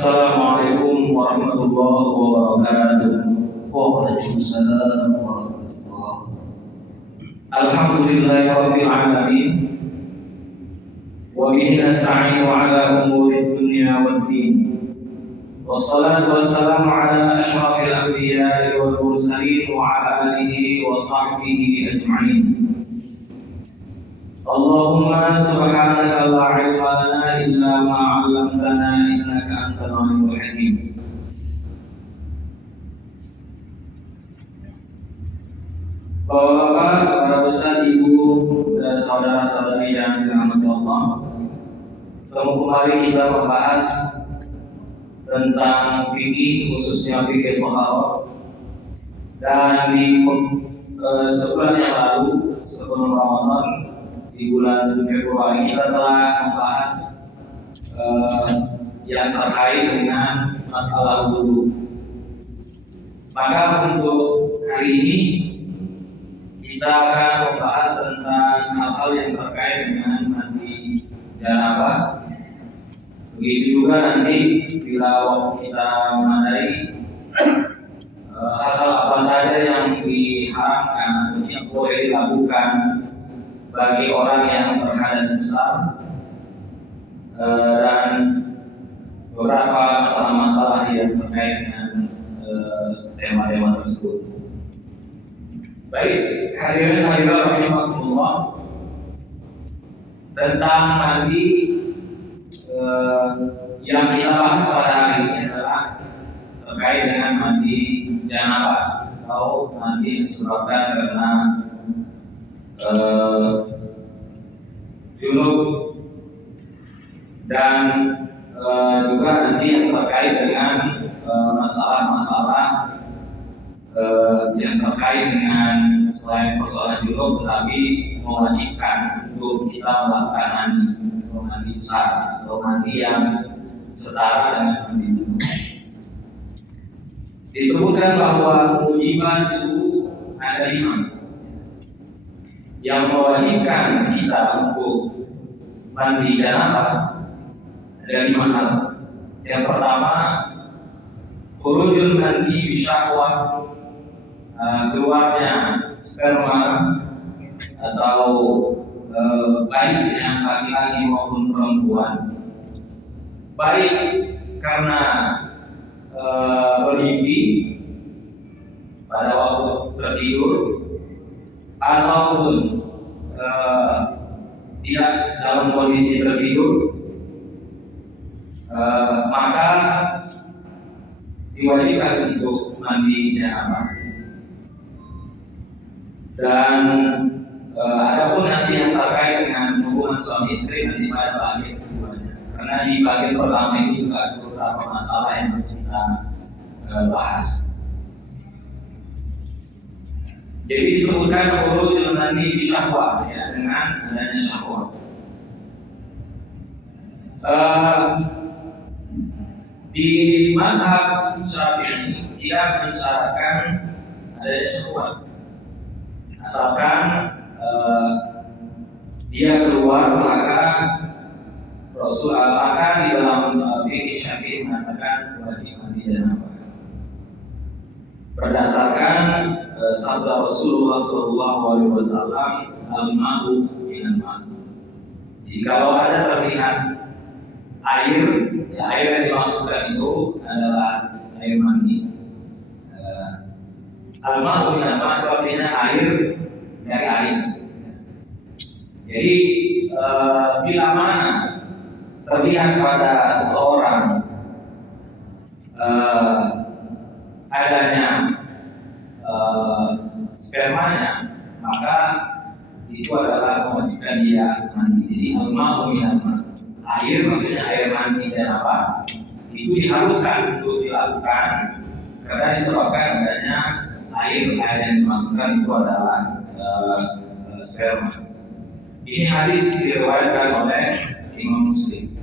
Assalamualaikum warahmatullahi wabarakatuh. Waalaikumsalam warahmatullahi wabarakatuh. Alhamdulillahirabbil alamin. Wa bihi nasta'inu ala umuri dunya waddin. Wassalatu wassalamu ala asyrafil anbiya'i wal mursalin wa ala alihi wa sahbihi ajma'in. Allahumma subhanaka la ilma lana illa ma 'allamtana innaka antal alimul hakim. Bapak-bapak, para ustaz, ibu, dan saudara-saudari yang dirahmati Allah, kembali kita membahas tentang fikih, khususnya fikih Toharoh. Dan di sebulan yang lalu, sebelum Ramadan, di bulan Februari, kita telah membahas yang terkait dengan masalah wudu. Maka untuk hari ini kita akan membahas tentang hal-hal yang terkait dengan mandi janabah. Begitu juga nanti bila waktu kita memadai hal-hal apa saja yang diharamkan atau yang boleh dilakukan bagi orang yang berhadas besar, dan beberapa masalah-masalah yang terkait dengan tema-tema tersebut. Baik, hadirin hadirat rahimakumullah, tentang mandi yang kita bahas pada hari ini adalah terkait dengan mandi janabah atau mandi yang disebabkan karena junub, dan juga nanti yang terkait dengan masalah-masalah yang terkait dengan selain persoalan junub tetapi mewajibkan untuk kita melakukan mandi besar atau mandi yang setara dengan mandi junub. Disebutkan bahwa mujibat itu ada 5 yang mewajibkan kita untuk mandi janabah. Ada 5 hal. Yang pertama, khurujul mandi bisyahwah, keluarnya sperma atau baik yang laki-laki maupun perempuan, baik karena bermimpi pada waktu tertidur ataupun tidak dalam kondisi tertidur, maka diwajibkan untuk mandi janabah. Dan adapun nanti yang terkait dengan hubungan suami istri nanti pada bagian keduanya, karena di bagian pertama itu juga ada beberapa masalah yang harus kita bahas. Jadi disebutkan khurujul mandi bisyahwah, ya, dengan adanya syahwat. Di mazhab Syafi'i tidak mensyaratkan adanya syahwat, asalkan dia keluar, maka Rasul di dalam fikih Syafi'i mengatakan wajib mandi janabah berdasarkan sabda Rasulullah SAW, al-ma'u minal ma'u. Jikalau ada terlihat air, ya, air yang dimaksudkan itu adalah air mandi. Al-ma'u minal ma'u artinya air dari air. Jadi bila mana terlihat pada seseorang adanya spermanya, maka itu adalah mewajibkan dia mandi. Jadi al-ma'u minal ma'u, air maksudnya air mandi janabah, itu diharuskan untuk dilakukan karena disebabkan adanya air yang dimasukkan itu adalah sperma. Ini hadis diriwayatkan oleh Imam Muslim.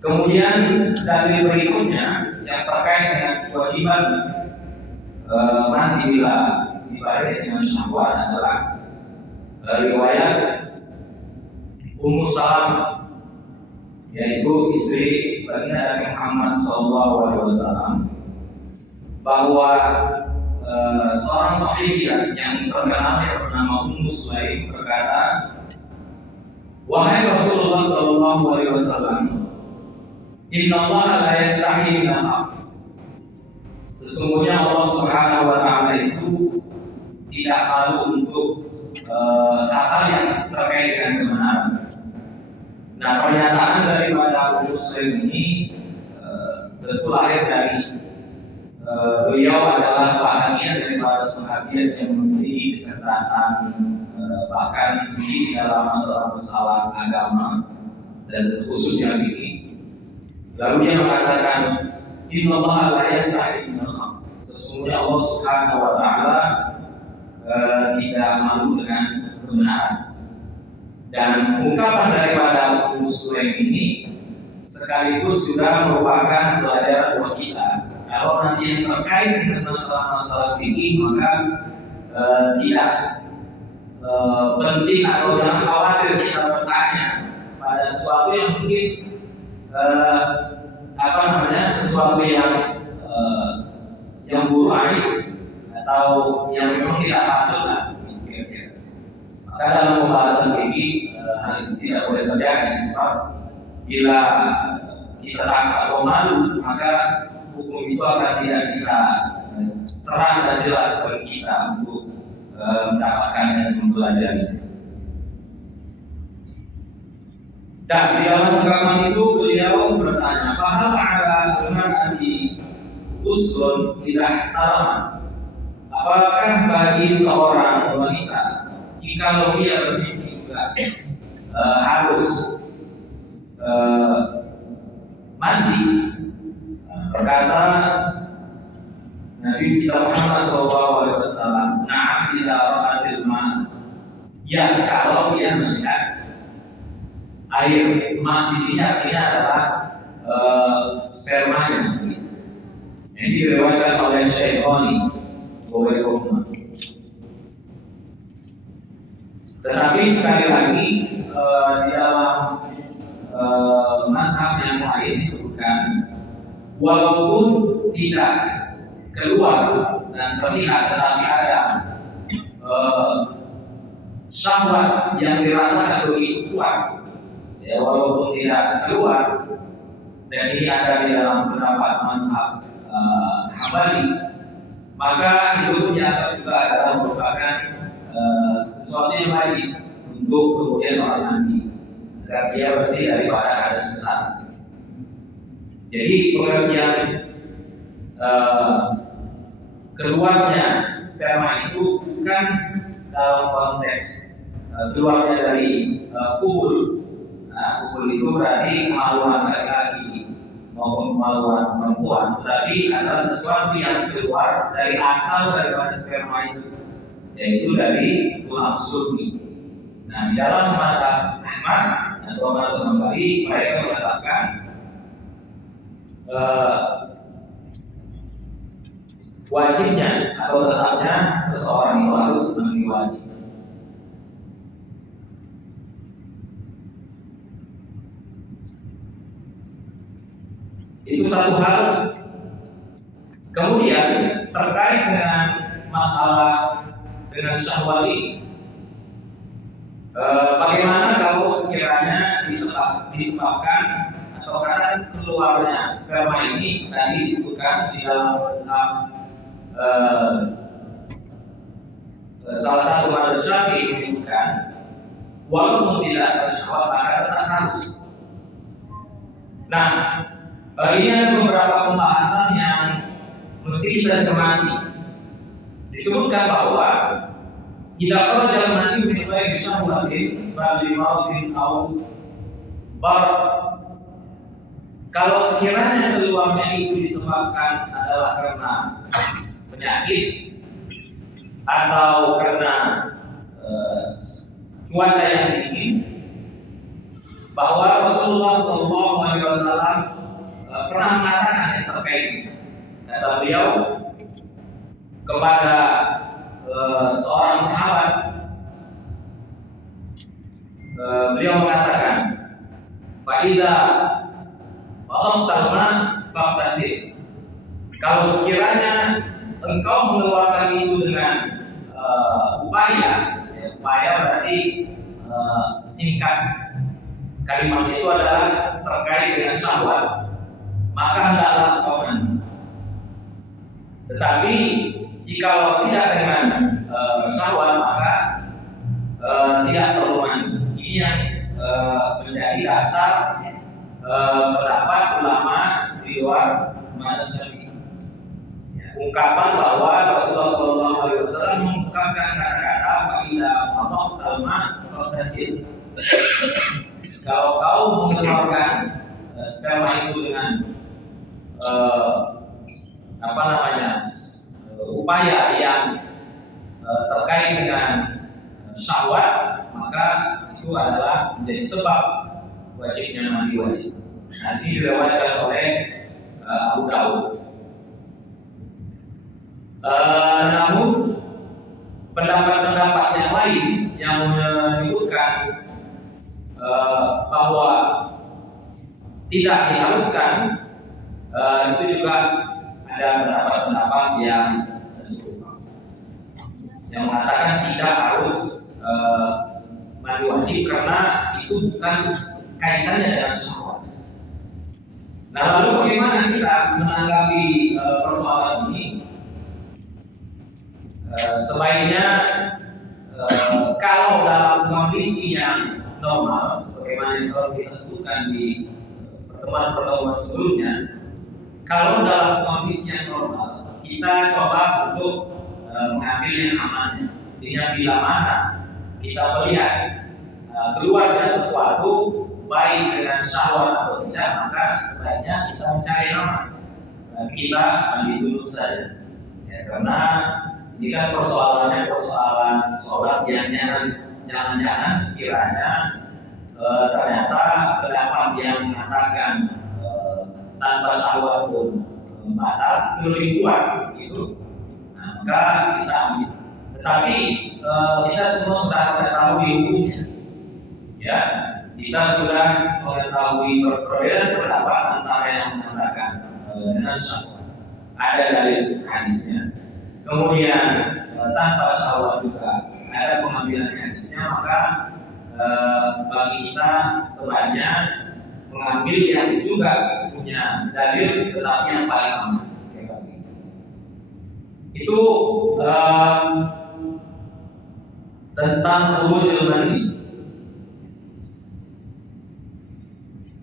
Kemudian dalil berikutnya yang terkait dengan kewajiban mandi bila dibarengi dengan syahwat adalah riwayat Ummu Salamah yaitu istri baginda Nabi Muhammad SAW, bahwa seorang sahabiah yang terkenal yang bernama Ummu Sulaim berkata, "Wahai Rasulullah SAW, Inna Allah la yastahi minal haqq." Sesungguhnya Allah Subhanahu wa Ta'ala itu tidak malu untuk hal-hal yang terkait dengan kebenaran. Nah, pernyataan daripada Ummu Sulaim ini tentu lahir dari beliau adalah bahagian daripada sahabat yang memiliki kecerdasan, bahkan di dalam masalah agama dan khususnya fikih. Lalu dia mengatakan, Inna Allah la yastahi minal haqq. Sesungguhnya Allah Subhanahu wa Ta'ala tidak malu dengan kebenaran. Dan ungkapan daripada Ummu Sulaim ini sekaligus juga merupakan pelajaran buat kita. Kalau nanti yang terkait dengan masalah-masalah fikih, maka tidak penting atau jangan khawatir kita bertanya pada sesuatu yang mungkin sesuatu yang buruk atau yang memang tidak patut lah. Maka dalam pembahasan fikih hal itu tidak boleh terjadi, sebab bila kita takut atau malu, maka hukum itu akan tidak bisa terang dan jelas bagi kita untuk mendapatkan dan mempelajari. Dan di dalam ungkapan itu beliau bertanya, "Fahal 'ala al-mar'ati uslun idza tarama?" Apakah bagi seorang wanita jika dia bermimpi juga harus mandi? Berkata Nabi kita Muhammad SAW, "Na'am idza ra'atil ma." Ya, kalau dia melihat air. Ma di sini artinya adalah spermanya. Ini diriwayatkan oleh Syaikhani. Tetapi sekali lagi di dalam mazhab yang lain disebutkan, walaupun tidak keluar dan terlihat, tetapi ada syahwat yang dirasakan begitu kuat, ya, walaupun tidak keluar, dan ini ada di dalam pendapat mazhab Hambali, maka itu juga adalah merupakan sesuatu yang wajib untuk kemudian orang mandi agar dia bersih daripada hadas besar. Jadi pengertian keluarnya sperma itu bukan dalam konteks keluarnya dari kubur. Kubur itu berarti kemaluan laki-laki maupun kemaluan perempuan, tetapi adalah sesuatu yang keluar dari asal daripada sperma itu, yaitu dari tulang sulbi. Nah, di dalam mazhab Ahmad atau mazhab Hambali, mereka mengatakan wajibnya atau tetapnya seseorang itu harus mandi wajib. Itu satu hal. Kemudian terkait dengan masalah dengan syahwat ini, bagaimana kalau sekiranya disebabkan atau karena keluarnya sperma ini tadi disebutkan di dalam salah satu mazhab Syafi'i menyebutkan walaupun tidak bersyahwat maka tetap harus. Nah, ini ada beberapa pembahasan yang mesti kita cermati. Disebutkan bahwa jika kharaja al-mani min ghairi syahwatin bal li maradin aw bar, kalau sekiranya keluarnya itu disebabkan adalah karena penyakit atau karena cuaca yang dingin, bahwa Rasulullah SAW pernah mengatakan yang terkait ini. Kata beliau kepada seorang sahabat, beliau mengatakan, Fa'idha fadhaftal ma faqtasil. Kalau sekiranya engkau mengeluarkan itu dengan upaya, ya, upaya berarti singkat kalimat itu adalah terkait dengan syahwat, maka hendaklah engkau mandi. Tetapi jika tidak dengan syahwat, maka tidak perlu mandi. Ini yang menjadi dasar pendapat ulama di luar mazhab Syafi'i. Ungkapan bahwa Rasulullah SAW mengungkapkan kata-kata fa'idha fadhaftal ma faqtasil. Kalau kau mengeluarkan sperma itu dengan upaya yang terkait dengan syahwat, maka itu adalah menjadi sebab wajibnya mandi wajib. Nanti diriwayatkan oleh Abu Dawud. Namun pendapat-pendapat yang lain yang menyebutkan bahwa tidak diharuskan, itu juga ada pendapat-pendapat yang serupa, yang mengatakan tidak harus mandi wajib karena itu bukan kaitannya dengan syahwat. Nah, lalu bagaimana kita menanggapi persoalan ini? Sebaiknya kalau dalam kondisi yang normal, sebagaimana yang selalu kita sebutkan di pertemuan-pertemuan sebelumnya, kalau dalam kondisi yang normal, kita coba untuk mengambil yang amannya. Artinya bila mana kita melihat keluarnya sesuatu baik dengan syahwat atau tidak, maka sebaiknya kita mencari aman. Kita mandi dulu saja, ya, karena ini kan persoalannya persoalan sholat yang jangan-jangan sekiranya ternyata pendapat yang mengatakan tanpa syahwat pun batal itu lebih kuat gitu. Nah, maka kita ambil. Tetapi kita semua sudah mengetahui hukumnya, ya. Kita sudah mengetahui perbedaan pendapat antara yang mengatakan dengan syahwat. Ada dalil hadisnya. Kemudian tanpa syahwat juga ada pengambilan hadisnya, maka bagi kita sebaiknya mengambil yang juga punya dalil tetapi yang paling aman. Itu tentang khurujul mani.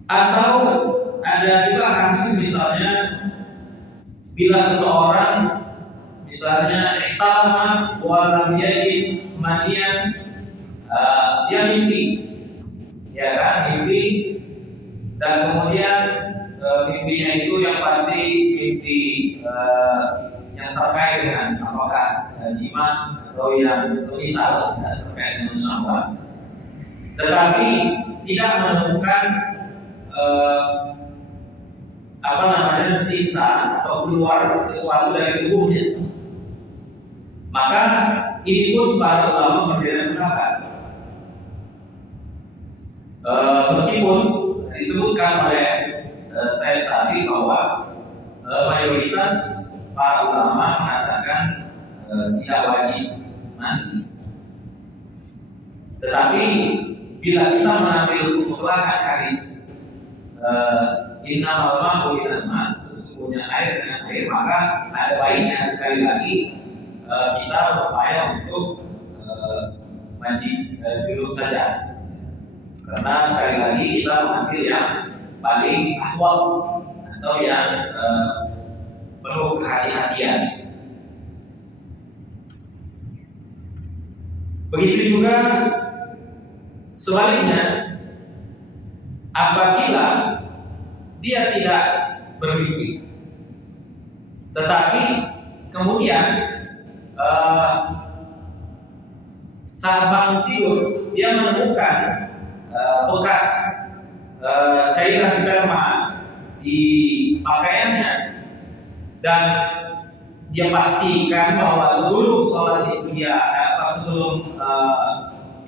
Atau ada juga kasus misalnya bila seseorang misalnya ihtalama wa lam yajid maniyan, dia mimpi, ya kan, mimpi, dan kemudian mimpinya itu yang pasti mimpi yang terkait dengan apakah jima atau yang semisal terkait dengan syahwat, tetapi tidak menemukan sisa atau keluar sesuatu dari tubuhnya, maka ini pun para ulama berbeda pendapat. Meskipun disebutkan oleh saya tadi bahwa mayoritas para ulama mengatakan tidak wajib mandi. Tetapi bila kita mengambil mutlakan hadis innamal ma'u minal ma', sesungguhnya air dengan air, maka ada baiknya sekali lagi kita berupaya untuk mandi junub saja, karena sekali lagi kita mengambil yang paling ahwal atau yang perlu kehati-hatian. Begitu juga sebaliknya, apabila dia tidak bermimpi, tetapi kemudian saat bangun tidur dia menemukan bekas cairan sperma di pakaiannya, dan dia pastikan bahwa sebelum sholat itu sebelum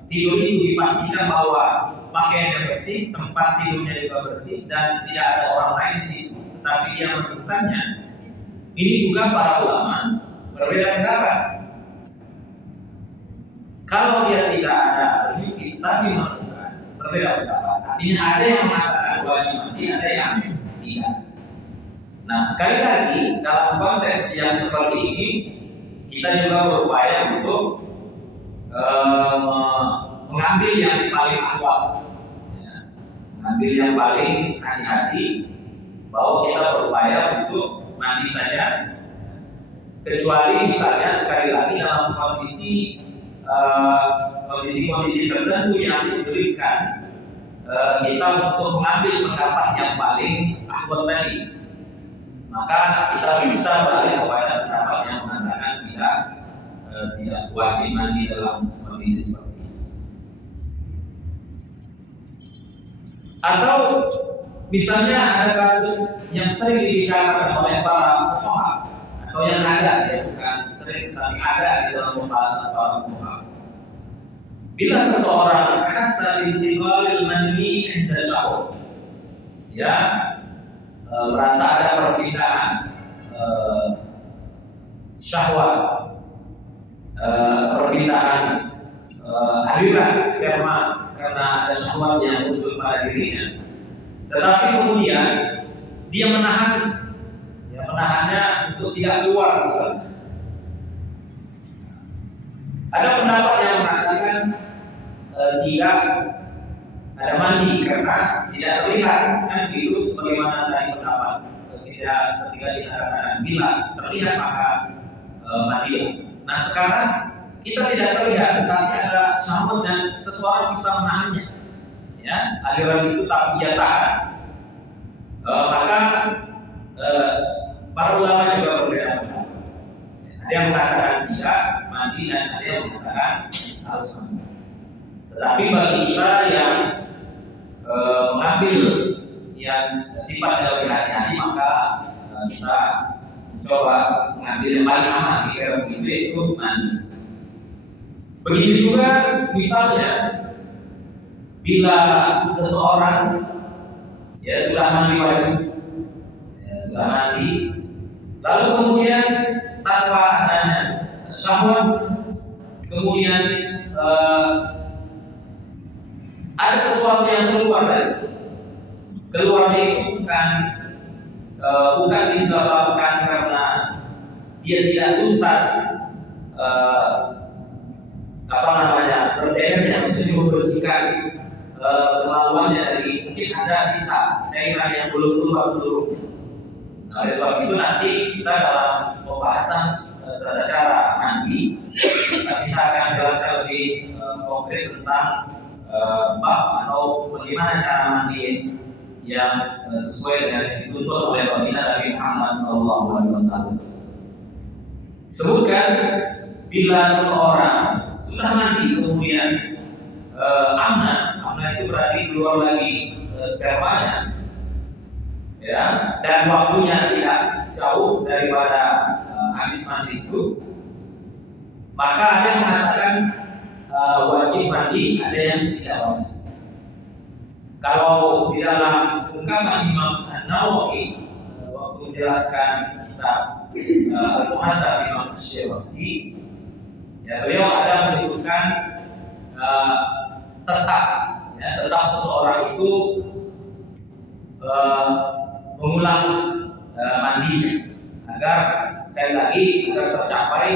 tidur itu dipastikan bahwa pakaiannya bersih, tempat tidurnya juga bersih, dan tidak ada orang lain di situ, tetapi dia melakukannya. Ini juga para ulama berbeda pendapat. Kalau dia tidak ada ini tapi melakukan, berbeda pendapat. Artinya ada yang mengatakan wajib mandi, ada yang tidak. Nah, sekali lagi dalam konteks yang seperti ini kita juga berupaya untuk mengambil yang paling awal, ya, mengambil yang paling hati-hati, bahwa kita berupaya untuk mandi saja, kecuali misalnya sekali lagi dalam kondisi tertentu yang memberikan kita untuk mengambil pendapat yang paling ahwat tadi, maka kita bisa beralih kepada pendapat yang mengatakan tidak wajib mandi dalam kondisi seperti itu. Atau misalnya ada kasus yang sering dibicarakan oleh para fuqaha, atau yang ada, ya bukan sering tapi ada di dalam pembahasan para fuqaha. Bila seseorang hassa intiqalil mani inda syahwat, ya merasa ada perpindahan syahwat, perpindahan aliran sperma karena ada syahwat yang muncul pada dirinya, tetapi kemudian dia menahannya untuk tidak keluar misalnya. Ada pendapat yang mengatakan tidak ada mandi karena tidak terlihat, kan itu sebagaimana tadi pendapat ketika dikatakan bila terlihat maka mandi. Nah sekarang kita tidak terlihat, tetapi ada syahwat dan seseorang bisa menahannya, ya aliran itu tak dia tahan, maka para ulama juga berbeda pendapat. Ada yang mengatakan tidak mandi dan ada yang mengatakan harus mandi. Tetapi bagi kita yang mengambil yang sifatnya lebih hati-hati, maka kita mencoba mengambil yang paling aman, kira begitu, yaitu mandi. Begitu juga misalnya bila seseorang ya sudah mandi wajib, sudah mandi, lalu kemudian tanpa adanya syahwat, kemudian ada sesuatu yang keluar dari keluarnya itu bukan disebabkan karena dia tidak tuntas berdehernya, maksudnya membersihkan kemaluannya dari, mungkin ada sisa cairan yang belum keluar seluruhnya. Nah, oleh sebab itu nanti kita dalam pembahasan tata cara mandi kita akan jelaskan lebih konkret tentang bab atau bagaimana cara mandi yang sesuai dengan yang dituntut oleh baginda Nabi Muhammad SAW. Sebutkan bila seseorang sudah mandi kemudian amna itu berarti keluar lagi spermanya, ya, dan waktunya tidak jauh daripada habis mandi itu, maka ada yang mengatakan wajib mandi, ada yang tidak wajib. Kalau di dalam ungkapan Imam An-Nawawi waktu menjelaskan kitab Al-Muhadzab Imam Asy-Syirazi, ya beliau ada menyebutkan tetap seseorang itu mengulang mandinya agar sekali lagi agar tercapai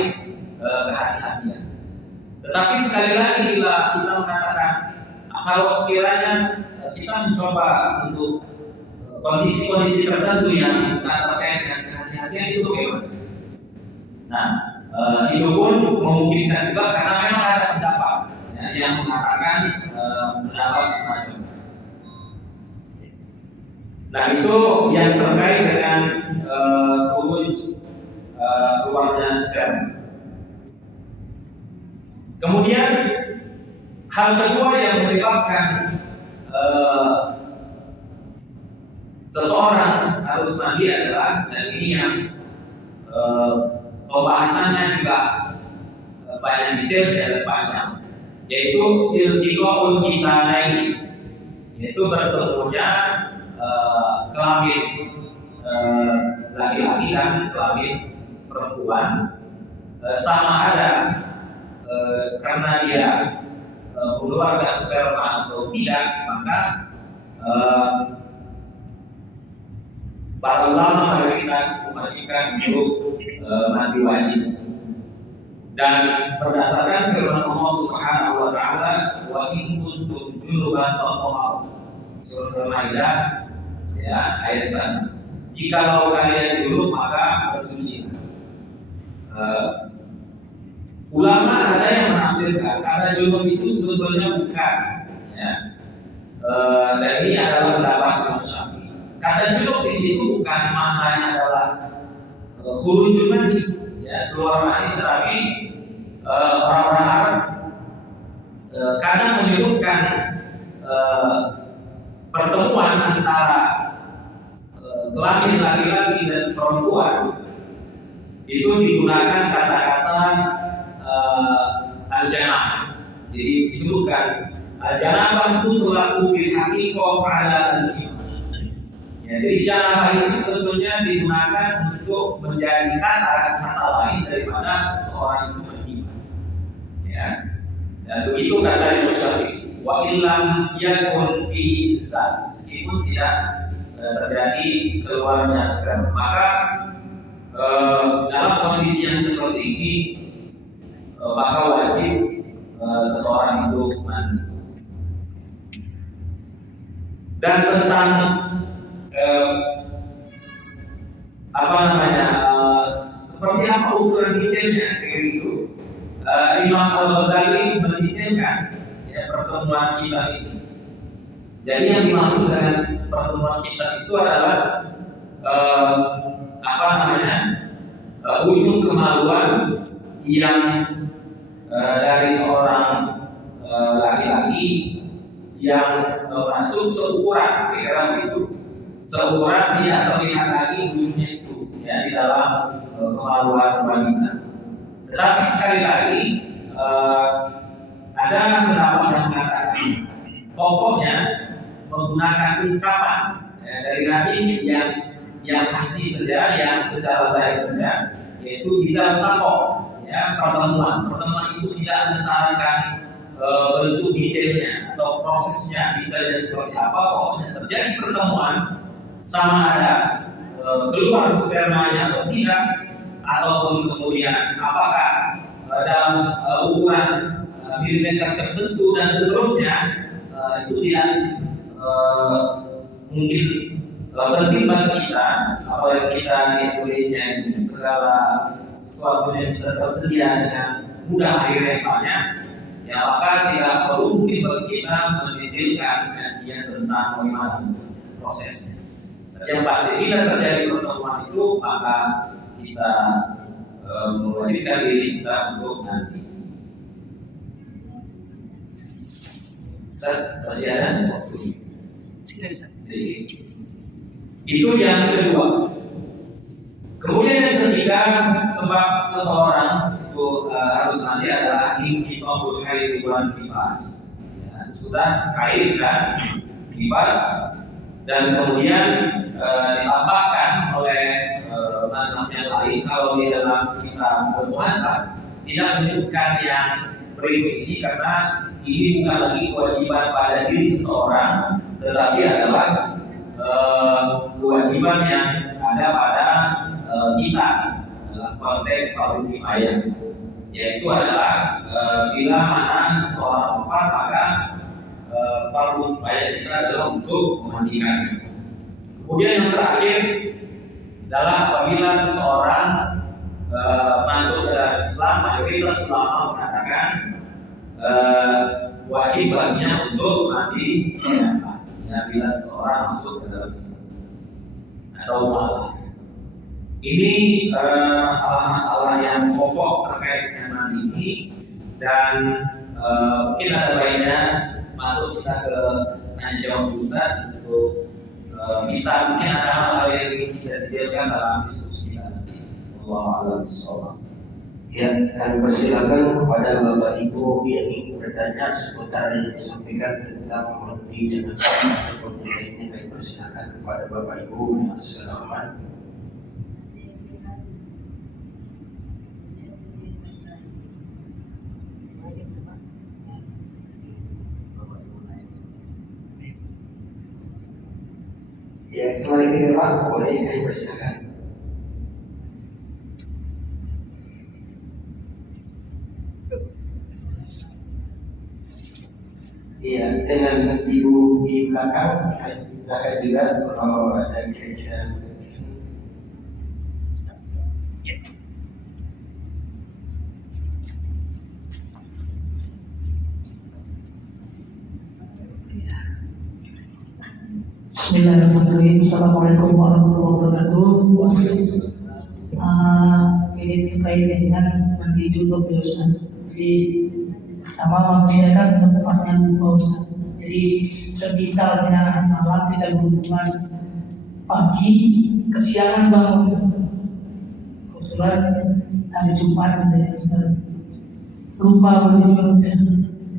kehati-hatian. Tetapi sekali lagi bila kita mengatakan kalau sekiranya kita mencoba untuk kondisi-kondisi tertentu yang terkait dengan kehati-hatian itu bagaimana? Nah, itu pun memungkinkan juga karena memang ada pendapat yang mengatakan pendapat semacam itu. Nah, itu yang terkait dengan keluarnya sperma. Kemudian hal kedua yang menyebabkan seseorang harus mandi adalah, dan ini yang pembahasannya juga banyak detail dan panjang, yaitu iltiqaul khitanaini, yaitu bertemunya kelamin laki-laki dan kelamin perempuan, sama ada karena dia mengeluarkan sperma atau tidak, maka para ulama mayoritas mewajibkan untuk mandi wajib. Dan berdasarkan firman Allah Subhanahu wa taala, wa in kuntum junuban fatahharu, surah Al-Maidah ya, ayat 6. Jikalau kalian junub maka bersucilah. Ulama ada yang menafsirkan karena junub itu sebetulnya bukan ya. Dan ini adalah pendapat Imam Syafi'i. Kata junub di situ bukan maknanya adalah khurujul mani, ya, keluar mani, tetapi orang-orang Arab karena menyebutkan pertemuan antara kelamin laki-laki dan perempuan, itu digunakan kata-kata al-janabah. Jadi disebutkan al-janabah itu berlaku bil haqiqah ala al-jima'. Ya, jadi janabah itu sebetulnya digunakan untuk menjadi kata lain daripada seseorang itu berjima. Ya, dan begitu kata Imam Syafi'i. Wa illam yakun fi insan, meskipun tidak terjadi keluarnya sperma, maka dalam kondisi yang seperti ini maka wajib seseorang itu mandi. Dan tentang seperti apa ukuran detailnya kayak gitu, Imam Al-Ghazali mendetailkan ya, pertemuan kita ini. Jadi yang dimaksud dengan pertemuan kita itu adalah ujung kemaluan yang dari seorang laki-laki yang masuk seukuran, kira-kira begitu. Seukuran tidak terlihat lagi ujungnya itu ya, di dalam kemaluan wanita. Tetapi sekali lagi ada pendapat yang mengatakan pokoknya menggunakan ungkapan ya, dari Nabi yang pasti saja, yang secara zahir saja, yaitu di dalam takok ya, pertemuan itu tidak mensyaratkan bentuk detailnya atau prosesnya detailnya seperti apa. Pokoknya terjadi pertemuan, sama ada keluar spermanya atau tidak, ataupun kemudian apakah dalam ukuran milimeter tertentu dan seterusnya, itu tidak mungkin penting bagi kita. Apalagi kita di Indonesia ini segala sesuatu yang bisa tersedia dengan mudah akhirnya banyak, ya maka tidak perlu mungkin bagi kita mendetailkan kajian tentang bagaimana prosesnya. Yang pasti bila terjadi pertemuan itu, maka kita mewajibkan diri kita untuk nanti. Masih ada waktu? Itu yang kedua. Kemudian yang ketiga, sebab seseorang itu harus mandi adalah inqita'ul haid wal nifas. Ya, sesudah haid dan nifas, dan kemudian ditambahkan oleh mazhab yang lain kalau di dalam kitab berpuasa tidak menyebutkan yang berikut ini, karena ini bukan lagi kewajiban pada diri seseorang, tetapi adalah kewajiban yang ada pada kita dalam konteks fardu kifayah, yaitu adalah bila mana seseorang wafat, maka fardu kifayah kita adalah untuk memandikannya. Kemudian yang terakhir adalah apabila seseorang masuk ke dalam Islam, mayoritas ulama mengatakan wajib baginya untuk mandi janabah. Ya, bila seseorang masuk ke dalam Islam atau mualaf. Ini masalah-masalah yang pokok terkait dengan mandi ini, dan mungkin ada baiknya masuk kita ke tanya jawab Ustaz untuk bisa mungkin ada hal-hal yang ingin kita detailkan dalam diskusi kita nanti. Wallahu a'lam bishawab. Ya, kami persilakan kepada Bapak Ibu yang ingin bertanya seputar yang disampaikan tentang mandi janabah ataupun yang lainnya. Kami persilakan kepada Bapak Ibu yang segala hormat. Ya, kembali ke Pak, boleh kami persilakan. Iya, dengan ibu di belakang juga kalau ada kira-kira. Bismillahirrahmanirrahim. Assalamualaikum warahmatullahi wabarakatuh. Ini terkait dengan mandi junub ya Ustaz. Jadi pertama manusia kan tempatnya lupa Ustaz. Jadi semisalnya malam kita berhubungan pagi, kesiangan bangun. Kebetulan hari Jumat ya Ustaz. Lupa mandi junubnya.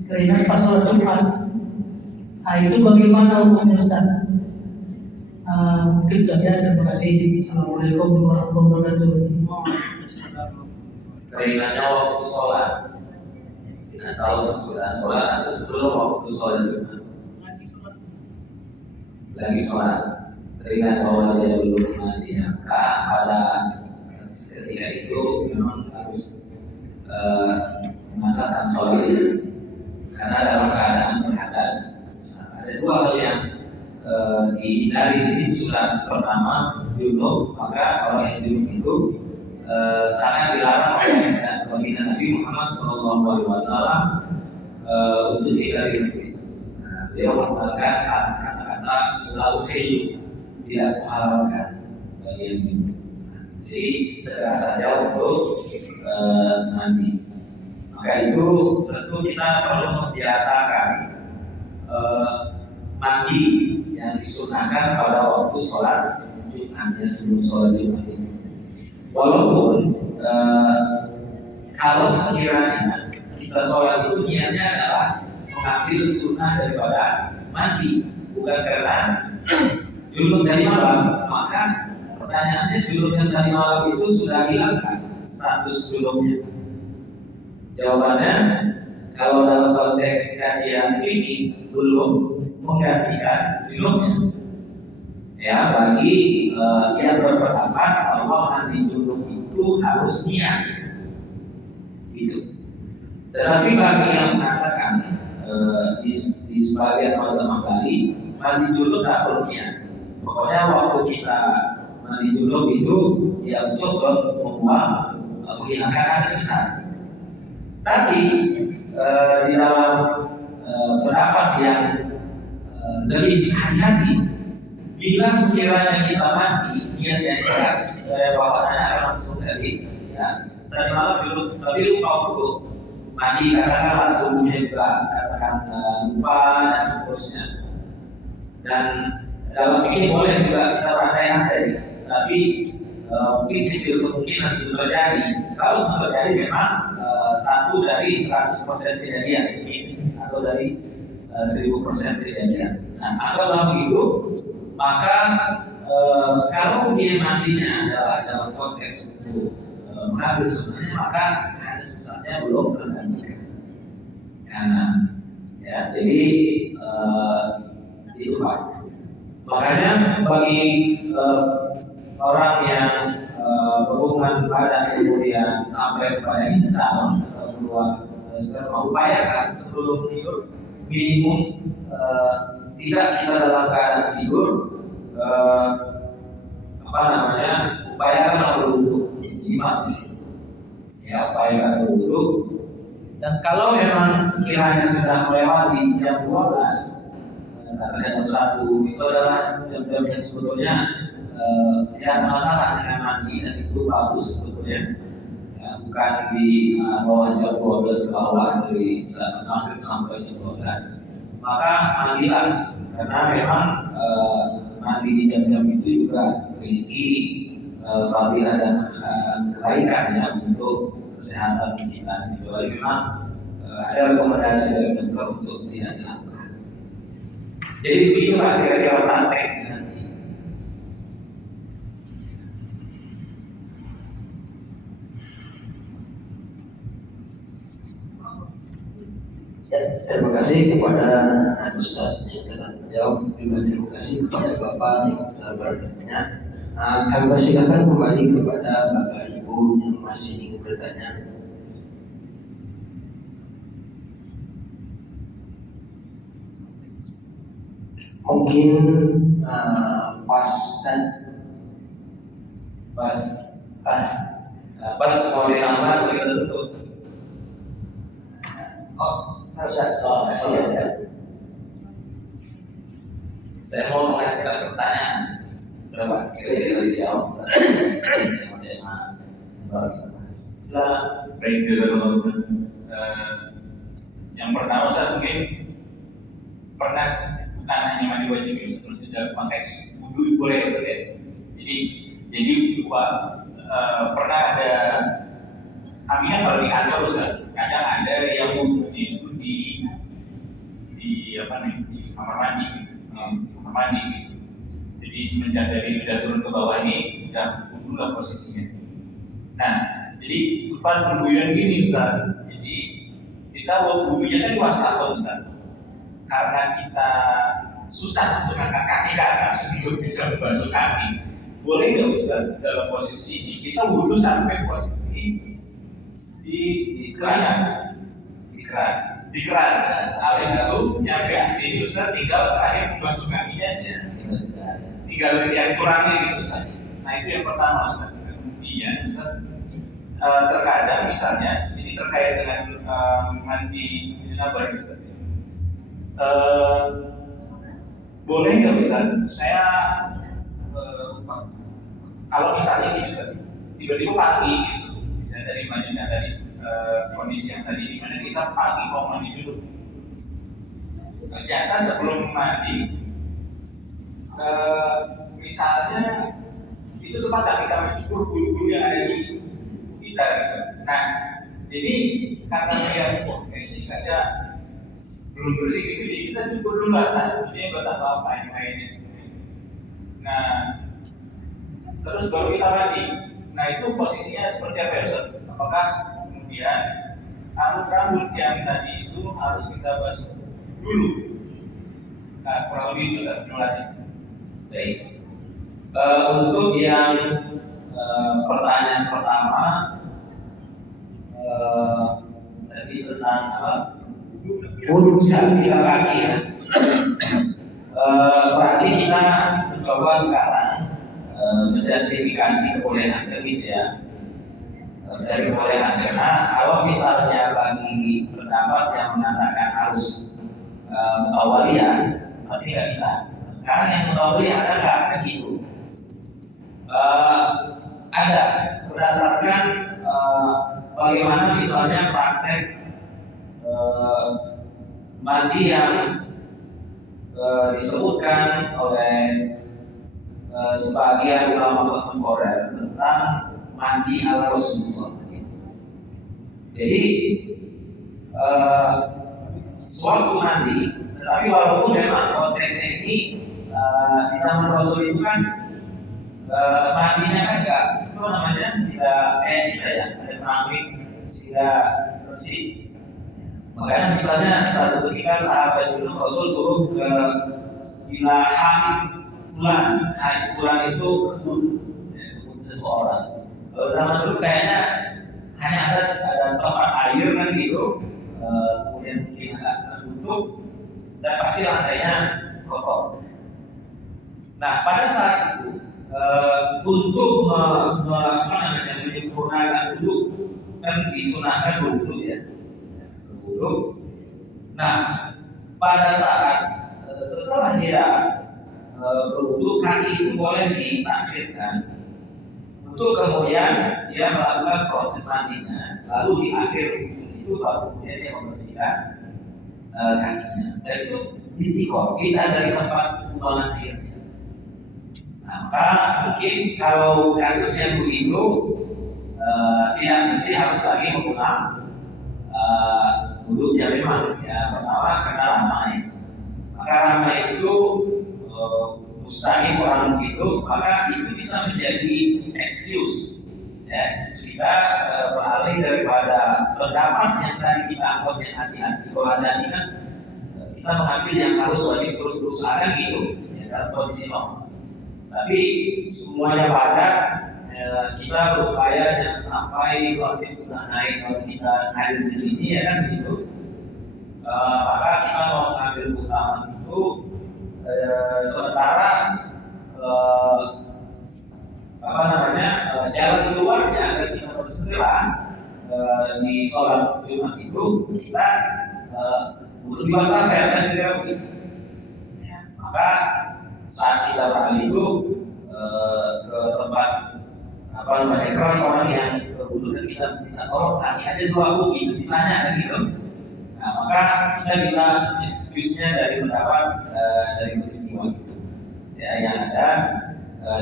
Teringat pas sholat Jumat. Nah itu bagaimana hukumnya Ustaz? Mungkin saja terima kasih. Assalamualaikum warahmatullahi wabarakatuh. Keringatnya waktu sholat, atau sesudah sholat atau sebelum waktu sholat juga. Lagi sholat, teringat bahwa dia belum mandi, maka pada ketika itu memang harus mengatakan sholat karena dalam keadaan berhadas. Ada dua hal yang dihindari di sini. Surat pertama junub, maka orang yang junub itu sangat dilarang oleh baginda Nabi Muhammad SAW untuk tinggal di masjid. Beliau menggunakan kata-kata lau hidu, tidak menghalalkan bagian junub. Jadi segera saja untuk mandi. Maka itu tentu kita perlu membiasakan mandi yang disunahkan pada waktu sholat Jumatnya, sebelum sholat Jumat itu. Walaupun kalau sekiranya kita sholat itu niatnya adalah mengambil sunnah daripada mandi, bukan karena junub dari malam, maka pertanyaannya junub yang dari malam itu sudah hilangkan status junubnya. Jawabannya, kalau dalam konteks kajian fikih belum menggantikan junubnya. Ya, bagi yang berpendapat bahwa mandi junub itu harus niat, gitu. Tetapi bagi yang mengatakan di sebagian mazhab Hambali, mandi junub tak perlu niat. Pokoknya waktu kita mandi junub itu ya untuk membuang menghilangkan air sisa. Tapi di dalam pendapat yang lebih hati-hati, bila sekiranya kita mandi niatnya ikhlas, bawaannya langsung dari malam dulu, tapi lupa untuk mandi katakanlah subuhnya juga katakan lupa dan seterusnya. Dan dalam ini boleh juga kita berandai-andai, tapi mungkin kecil kemungkinan itu terjadi. Kalau itu terjadi memang 1 dari 100% kejadian mungkin, atau dari 1000% kejadian. Nah, anggaplah begitu, maka kalau dia mandinya adalah dalam konteks untuk mengambil sunnahnya, maka hadis sesatnya belum tergantikan. Ya, jadi itu Pak. Makanya bagi orang yang berhubungan badan kemudian sampai kepada insan atau keluar mengupayakan sebelum tidur minimum tidak kita dalam keadaan tidur upayakanlah berwudu minimal di situ. Ya, upayakan berwudu. Dan kalau memang sekiranya sudah melewati jam 12, katakan jam 1, itu adalah jam-jam yang sebetulnya tidak masalah dengan mandi, dan itu bagus sebetulnya. Ya, bukan di bawah jam 12 ke bawah, dari maghrib sampai jam 12. Maka mandilah, karena memang mandi di jam-jam itu juga memiliki fadilah dan kebaikan ya untuk kesehatan kita. Kecuali memang ada rekomendasi dari dokter untuk tidak dilakukan. Jadi begitulah kira-kira prakteknya nanti. Ya, terima kasih kepada Ustaz yang telah menjawab, juga terima kasih kepada Bapak yang telah bertanya. Kami persilakan kembali kepada Bapak Ibu yang masih ingin bertanya. Mungkin pas dan Pas pas. mau ditambah atau kita tutup? Oh, Ustaz. Oh, kasih ya. Saya mau mengajukan pertanyaan. Coba kira-kira dijawab. Baik, jazakallahu khairan. Yang pertama Ustaz mungkin pernah bukan hanya mandi wajib terus dalam konteks wudu boleh Ustaz ya. Jadi pernah ada kami kan kalau di kantor Ustaz, kadang ada yang wudunya itu di apa nih di kamar mandi, kamar mandi. Jadi semenjak dari udah turun ke bawah ini udah wudu lah posisinya. Nah, jadi sempat berguyon gini Ustaz. Jadi kita wudunya kan wastafel Ustaz. Karena kita susah untuk angkat kaki ke atas untuk bisa basuh kaki. Boleh nggak Ustaz dalam posisi ini kita wudu sampai posisi di keran, di keran. Habis itu nyampe di sini Ustaz tinggal terakhir membasuh kakinya, tinggal yang kurangnya gitu Ustaz. Nah itu yang pertama Ustaz. Kemudian Ustaz, terkadang misalnya ini terkait dengan mandi janabah Ustaz. Boleh nggak Ustaz? Saya kalau misalnya gitu Ustaz, tiba-tiba pagi gitu, misalnya dari mandinya tadi kondisi yang tadi di mana kita pagi mau mandi dulu. Ternyata sebelum mandi, misalnya itu tempat kita mencukur bulu-bulu yang ada di kita gitu. Nah, jadi karena dia kayaknya aja belum bersih gitu, jadi kita cukur dulu lah, jadi buat apa yang lainnya. Nah, terus baru kita mandi. Nah itu posisinya seperti apa ya Ustaz? Apakah kemudian rambut yang tadi itu harus kita basuh dulu? Nah kurang lebih itu Ustaz. Terima kasih. Baik. Untuk yang pertanyaan pertama tadi tentang wudu kaki ya. Berarti kita mencoba sekarang menjustifikasi kebolehan begitu ya, mencari kebolehan. Karena kalau misalnya bagi pendapat yang mengatakan harus mutawaliyah, pasti nggak bisa. Sekarang yang mutawaliyah ada nggak begitu? Ada, berdasarkan bagaimana misalnya praktek mandi yang disebutkan oleh sebagian ulama kontemporer tentang mandi ala Rasulullah. Jadi sewaktu mandi, tetapi walaupun memang konteksnya ini di zaman Rasul itu kan mandinya kan enggak, apa namanya, tidak kayak kita ya, ada keramik sehingga bersih. Makanya misalnya satu ketika sahabat dulu Rasul suruh ke bila haid fulan itu kebun seseorang. Kalau zaman dulu kayaknya hanya ada tempat air kan gitu, kemudian mungkin agak tertutup dan pasti lantainya kotor. Nah pada saat itu untuk menyempurnakan wudhu kan disunahkan berwudhu ya, berwudhu. Nah pada saat setelah dia berwudhu, kaki itu boleh ditakhirkan untuk kemudian dia melakukan proses mandinya, lalu di akhir itu baru kemudian dia membersihkan kakinya. Dan itu ditikor, kita dari tempat buangan airnya. Nah, maka mungkin kalau kasusnya begitu, tidak mesti harus lagi mengulang wudhunya memang ya. Pertama karena ramai, maka ramai itu mustahil orang begitu, maka itu bisa menjadi excuse ya, kita beralih daripada pendapat yang tadi kita anggap yang hati-hati. Kalau hati-hati kan kita mengambil yang harus wajib terus-terusan gitu ya, dalam kondisi normal. Tapi semuanya padat, kita berupaya jangan sampai khotib sudah naik kalau kita hadir di sini ya kan begitu. Maka kita mau mengambil keutamaan itu sementara jalan keluarnya agar kita bersegera di sholat Jumat itu kita butuh diwaspadai dan kira begitu. Ya, maka saat kita beralih itu ke tempat keran orang yang berwudu dan kita minta tolong kaki aja dua gitu sisanya kan gitu. Nah, maka kita bisa excuse-nya dari pendapat dari peristiwa itu ya, yang ada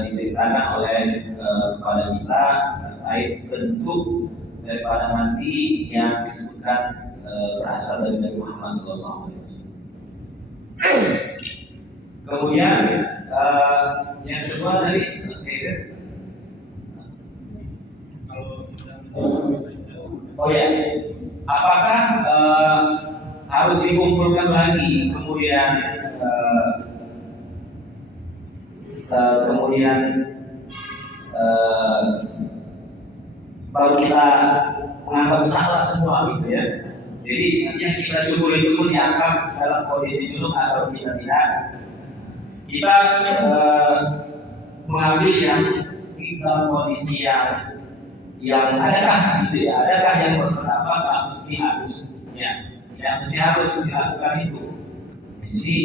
diceritakan oleh kepada kita terkait bentuk daripada mandi yang disebutkan berasal dari Nabi Muhammad SAW. Kemudian yang kedua tadi oh ya, apakah harus dikumpulkan lagi kemudian baru kita menganggap salah semua gitu ya. Jadi yang kita cukur itu pun dianggap dalam kondisi junub atau kita tidak. Kita mengambil yang dalam kondisi yang adakah gitu ya, adakah yang berpendapat tak mesti harus ya, tidak mesti harus dilakukan itu. Jadi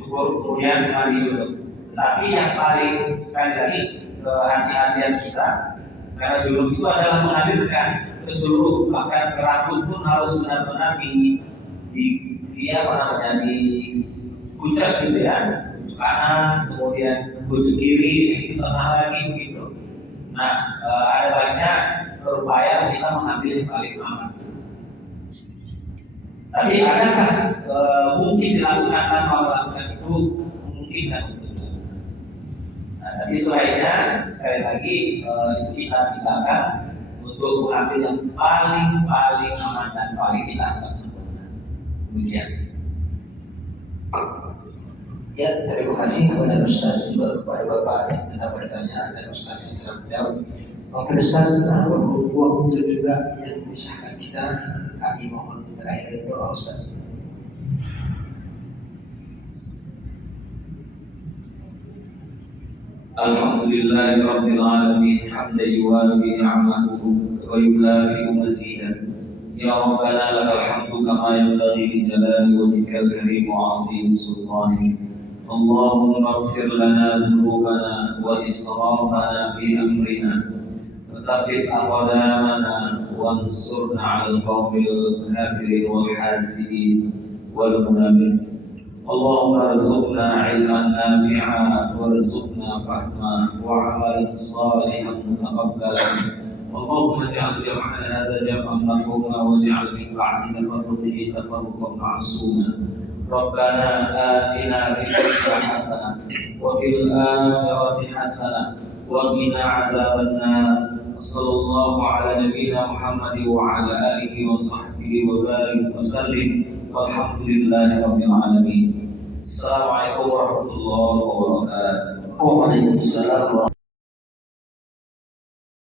cukur kemudian mandi junub. Tapi yang paling sekali lagi kehati-hatian kita, karena junub itu adalah menghadirkan keseluruh bahkan rambut pun harus benar-benar di kucak gitu ya, kucuk kanan kemudian kucuk kiri di tengah lagi begitu. Nah ada banyak berupaya kita mengambil yang paling aman. Tapi adakah mungkin dilakukan tanpa melakukan itu? Mungkin kan untuk. Nah, tapi selainnya sekali lagi itu kita tinggalkan untuk mengambil yang paling aman dan paling kita anggap sempurna. Demikian. Ya, terima kasih kepada Ustaz juga kepada Bapak yang telah bertanya dan Ustaz yang telah menjawab. Mungkin Ustaz waktu juga yang disahkan kita, kami mohon terakhir doa Ustaz. Alhamdulillahi Rabbil Alamin hamdan yuwafi ni'amahu wa yukafi mazidah. Ya Rabbana lakal hamdu kama yanbaghi li jalali wajhikal karim wa 'azimi sultanik. Allahumma ighfir lana dhunubana wa israfana fi amrina wa thabbit aqdamana wansurna 'alal qawmil kafirin wal hasidin wal munafiqin. اللهم ارزقنا علما نافعا وارزقنا فهما وعملا صالحا متقبلا. اللهم اجعل جمعنا هذا جمعا مرحوما واجعل من بعد تفرقه تفرقا معصوما. ربنا آتنا في الدنيا حسنة وفي الآخرة حسنة وقنا عذاب النار. صلى الله على نبينا محمد وعلى آله وصحبه وبارك وسلم والحمد لله رب العالمين. Assalamualaikum warahmatullahi wabarakatuh. Waalaikumsalam.